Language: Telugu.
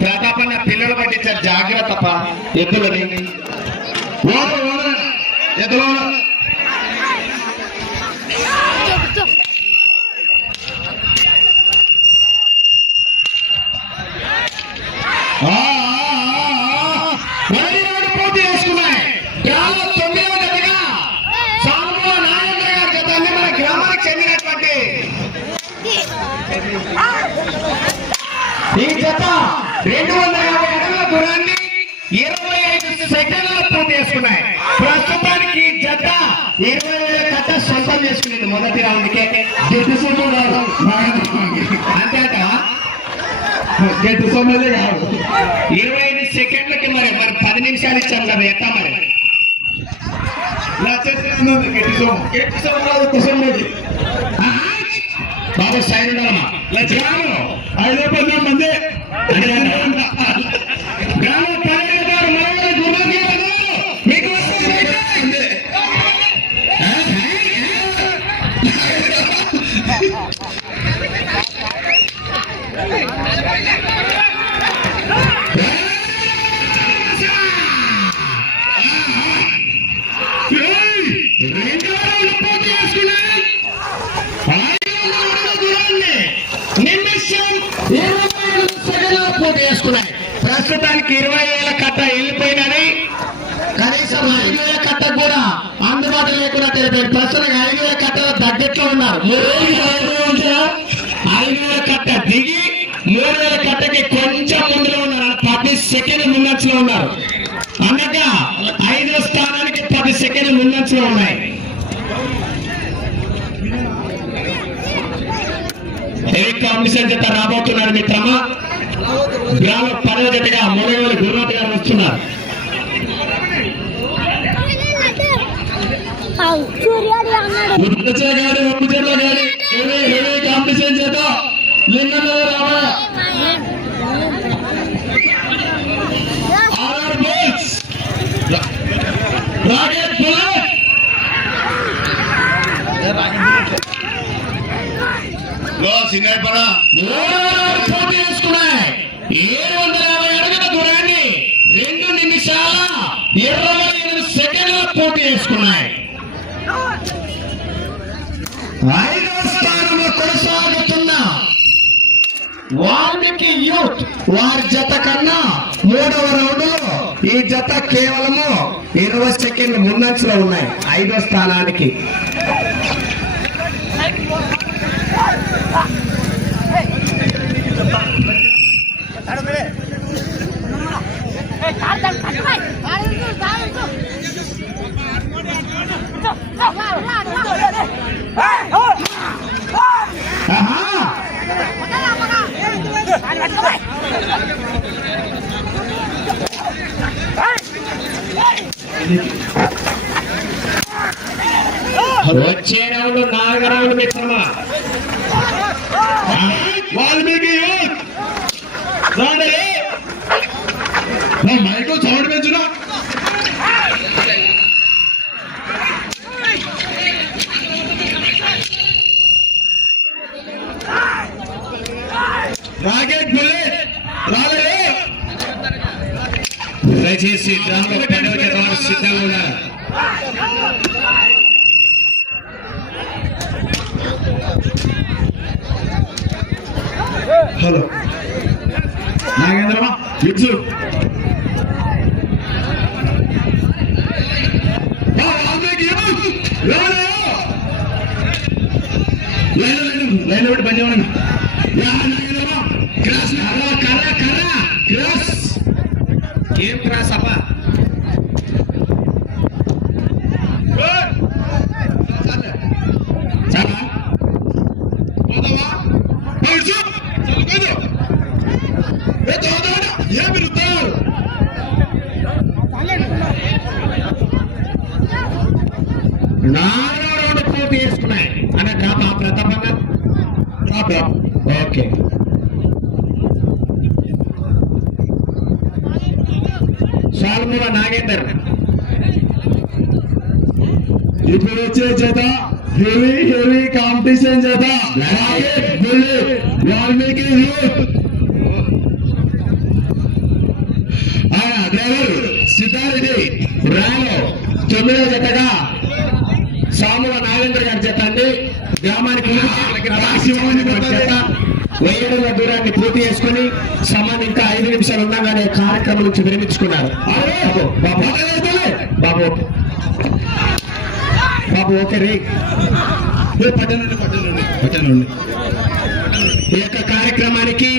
ప్రతాపన్న పిల్లలు పట్టించారు. జాగ్రత్త పా. ఎద్దులని ఎదురు పూర్తి చేసుకున్నాయి గ్రామ తొమ్మిదవ జతగా సాముల నారాయణ గారి జత అన్ని మన గ్రామానికి చెందినటువంటి ఈ జత రెండు వందల యాభై అడుగుల దూరాన్ని ఇరవై గట్టి సొమ్ములే కాదు ఇరవై ఐదు సెకండ్లకి మరి మరి పది నిమిషాలు ఇచ్చాను కదా ఎట్లా మరి? నా చేసేది గట్టి సొమ్ము గట్టి కాదు బాబు సైన్ ఉండాలమ్మా. లక్షణాలు ఐదో పది మంది అంటే పూర్తి చేసుకున్నాయి. ప్రస్తుతానికి ఇరవై వేల కట్ట వెళ్ళిపోయినది. కనీసం ఐదు వేల కట్ట కూడా అందుబాటు లేకుండా తెలిపారు. ప్రస్తుతం ఐదు వేల కట్టలో తగ్గట్లో ఉన్నారు. ఐదు వేల కట్ట దిగి మూడు వేల కట్టకి కొంచెం ముందులో ఉన్నారు. పది సెకండ్ ముందంచులో ఉన్నారు. అనగా ఐదో స్థానానికి పది సెకండ్ ముందంచులో ఉన్నాయి. ఏ కాంపిటీషన్ చేత రాబోతున్నారు మిత్రమా? గ్రామ పదవ జతగా మూడవేలు గురునాథ్ గారు వస్తున్నారు కాంపిటీషన్ చేత లింగంలో రావా రాకెట్ బుల్లెట్. ఏడు వందల యాభై అడుగుల దూరాన్ని రెండు నిమిషాల ఇరవై ఐదు సెకండ్ల పోటీ చేసుకున్నాయి. ఐదవ స్థానంలో కొనసాగుతున్న వాల్మీకి యూత్ వారి జత కన్నా మూడవ రౌండ్లో ఈ జత కేవలము ఇరవై సెకండ్లు ముందంచులో ఉన్నాయి. ఐదో స్థానానికి. వచ్చే రౌండ్ నాలుగు రౌండ్ మిత్రమా వాల్మీకి యూత్ రాండి నా మైక్ బుల్లెట్ రాలే దయచేసి దానిలో పెద్దవ వారు సిద్ధంగా ఉన్నారు హలో. నాగేంద్రమా విక్సు లైన్ ఒకటి పని నాలుగో రౌండ్ పూర్తి చేసుకున్నాయి. అన్న కాప ఆ ఓకే. సాల్మూల నాగేందర్. ఇప్పుడు వచ్చే చేత హెవీ హెవీ కాంపిటీషన్ చేత వాల్మీకి డ్రైవర్ సిద్ధారెడ్డి రాలో తొమ్మిదో జతగా సాముల నాగేంద్ర గారి జత అండి గ్రామానికి జత దూరాన్ని పూర్తి చేసుకుని సమయం ఇంకా ఐదు నిమిషాలు ఉండగానే కార్యక్రమం నుంచి విరమించుకున్నారు. బాబు బాబు బాబు ఓకే. రే. పట్టణండి పట్టణండి పట్టణండి ఈ యొక్క కార్యక్రమానికి